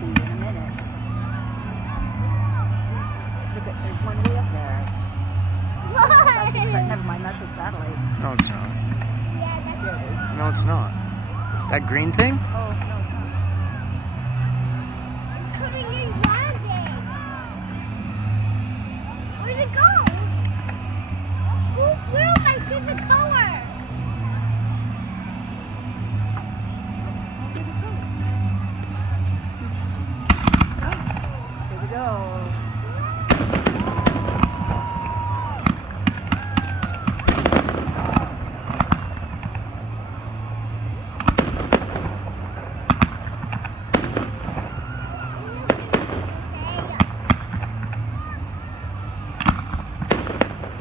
will be in a minute. Look at, there's one way up there. Never mind, that's a satellite. No, it's not. Yeah, it is. No, it's not. That green thing? Oh, no, it's not. It's coming in landing. Where'd it go? Oh, blue, my favorite color. Here we go.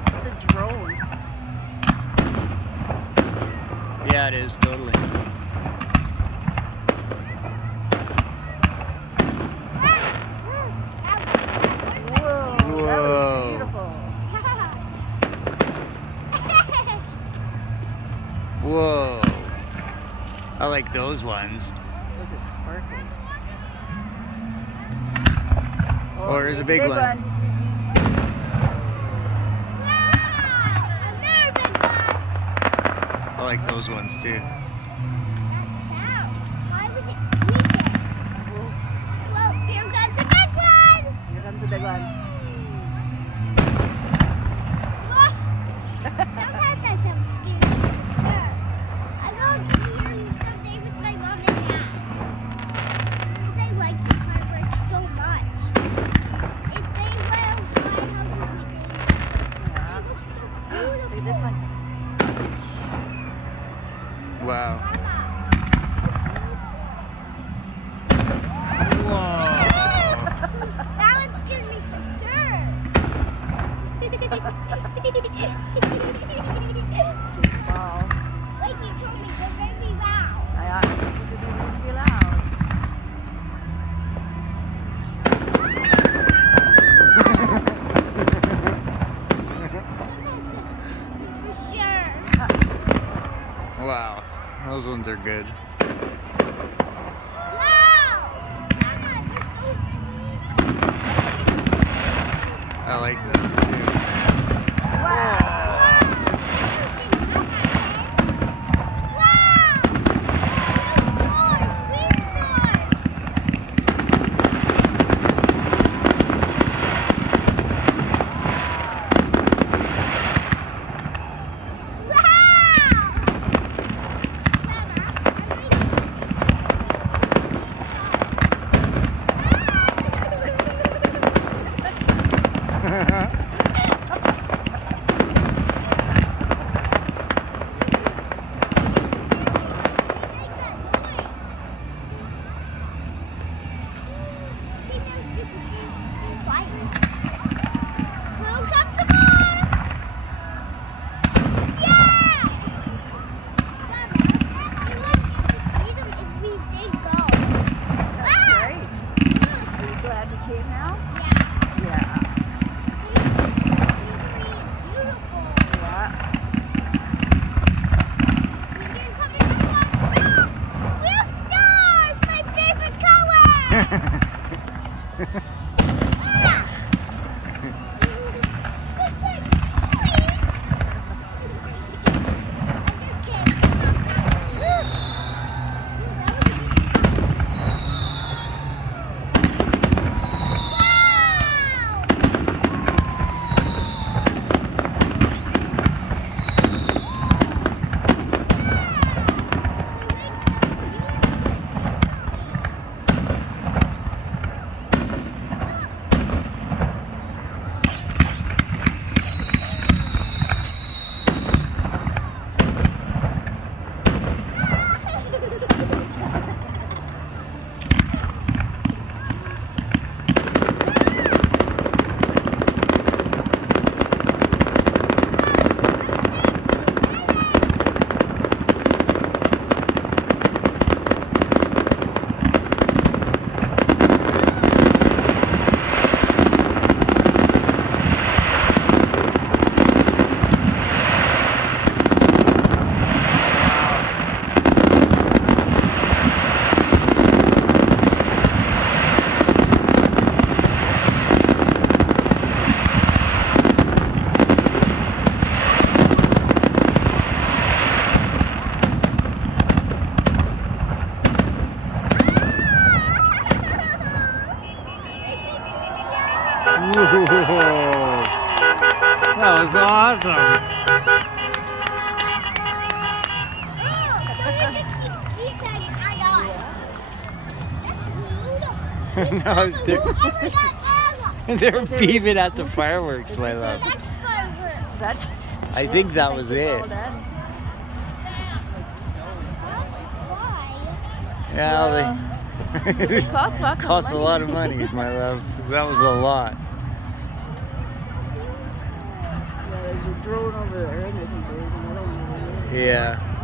It's a drone. Yeah, it is, totally. Whoa. I like those ones. Those are sparkling. Oh, there's a big one. Another big one. I like those ones too. That sound. Why was it squeaking? Well, here comes a big one. Here comes a big one. Look. Sometimes that sounds scary. Sure. I love hearing someday with my mom and dad. Because I like the fireworks so much. If they will, my house will be big. Yeah. It looks so Look beautiful. at this one. Wow. That one scared me for sure. Wow. Like you told me, they're very loud. I want you to be really loud. For sure. Wow. Those ones are good. Wow! Mama, they're so sweet. I like those too. Wow! No, they're beaming at the fireworks, my love. Next firework. That's. I think that was it. Why? Yeah, It this costs lots of costs a money. lot of money, my love. That was a lot. Yeah, there's a drone over there, and I think there's another one over there. Yeah.